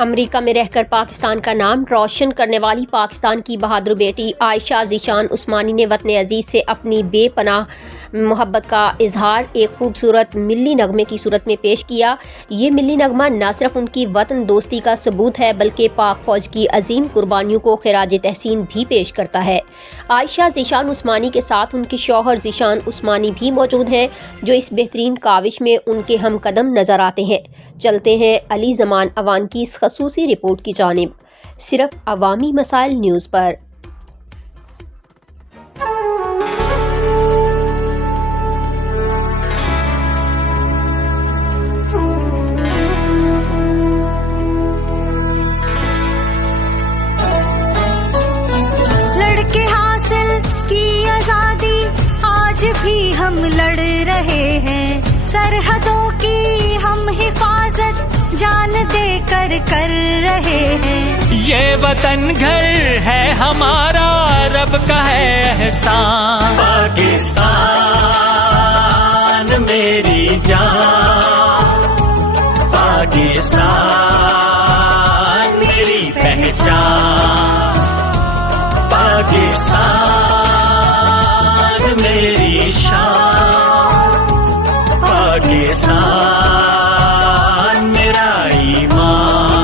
America में रहकर पाकिस्तान का नाम रोशन करने वाली पाकिस्तान की बहादुर बेटी आयशा ज़ीशान उस्मानी ने वतन अजीज़ से अपनी बेपनाह मोहब्बत का इजहार एक खूबसूरत मिल्ली नगमे की सूरत में पेश किया। ये मिल्ली नगमा न सिर्फ उनकी वतन दोस्ती का सबूत है बल्कि पाक फ़ौज की अजीम कुर्बानियों को खिराज तहसीन भी पेश करता है। आयशा ज़ीशान उस्मानी के साथ उनके शौहर ज़ीशान उस्मानी भी मौजूद हैं, जो इस बेहतरीन काविश में उनके हम कदम नज़र आते हैं। चलते हैं अली ज़मान अवान की इस खसूसी रिपोर्ट की जानिब। सिर्फ अवामी मसाइल न्यूज़ पर। लड़के हासिल की आजादी आज भी हम लड़ रहे हैं, सरहदों की हम हिफाजत जान देकर कर रहे हैं। ये वतन घर है हमारा, रब का है एहसान। पाकिस्तान मेरी जान, पाकिस्तान मेरी पहचान, पाकिस्तान मेरी शान, पाकिस्तान मेरा ईमान।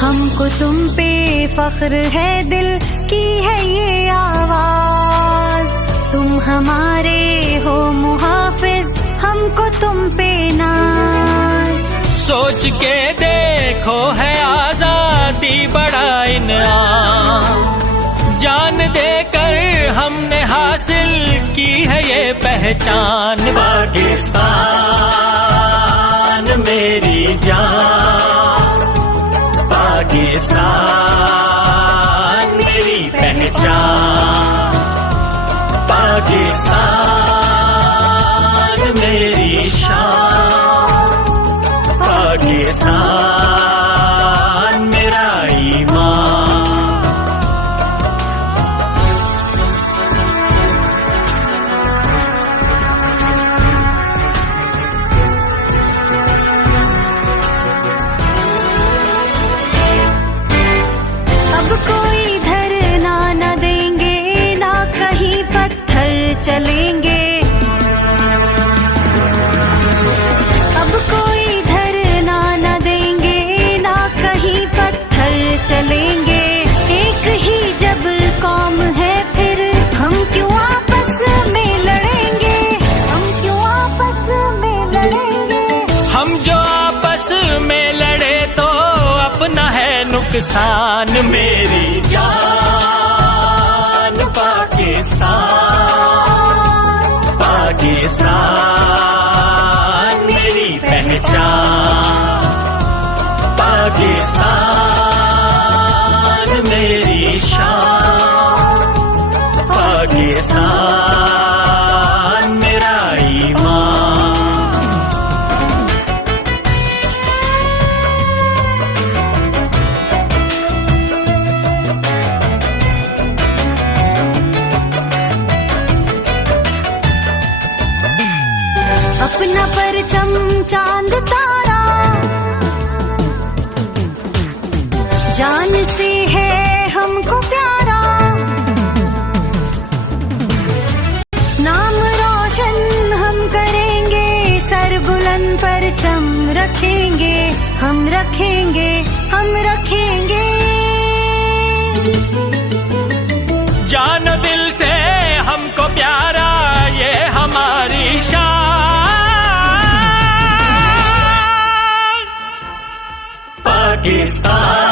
हमको तुम पे फख्र है, दिल की है ये आवाज। तुम हमारे हो मुहाफिज, हमको तुम पे नाज। सोच के देखो है आजादी बड़ा इनाम, जान देकर हमने हासिल की है ये पहचान। पाकिस्तान मेरी जान, पाकिस्तान मेरी पहचान, पाकिस्तान मेरी शान, पाकिस्तान मेरा ईमान। अब कोई धरना न देंगे, ना कहीं पत्थर चलेंगे। अब कोई धरना न देंगे, ना कहीं पत्थर चलेंगे। एक ही जब कौम है फिर हम क्यों आपस में लड़ेंगे, हम क्यों आपस में लड़ेंगे। हम जो आपस में लड़े तो अपना है नुकसान। मेरी जान पाकिस्तान, पाकिस्तान मेरी पहचान, पाकिस्तान मेरी शान, पाकिस्तान मेरा ईमान। अपना परचम चांद तारा, जान से है हमको प्यारा। नाम रोशन हम करेंगे, सर बुलंद परचम रखेंगे, हम रखेंगे, हम रखेंगे। जान दिल से हमको प्यारा ये हमारी शान। पाकिस्तान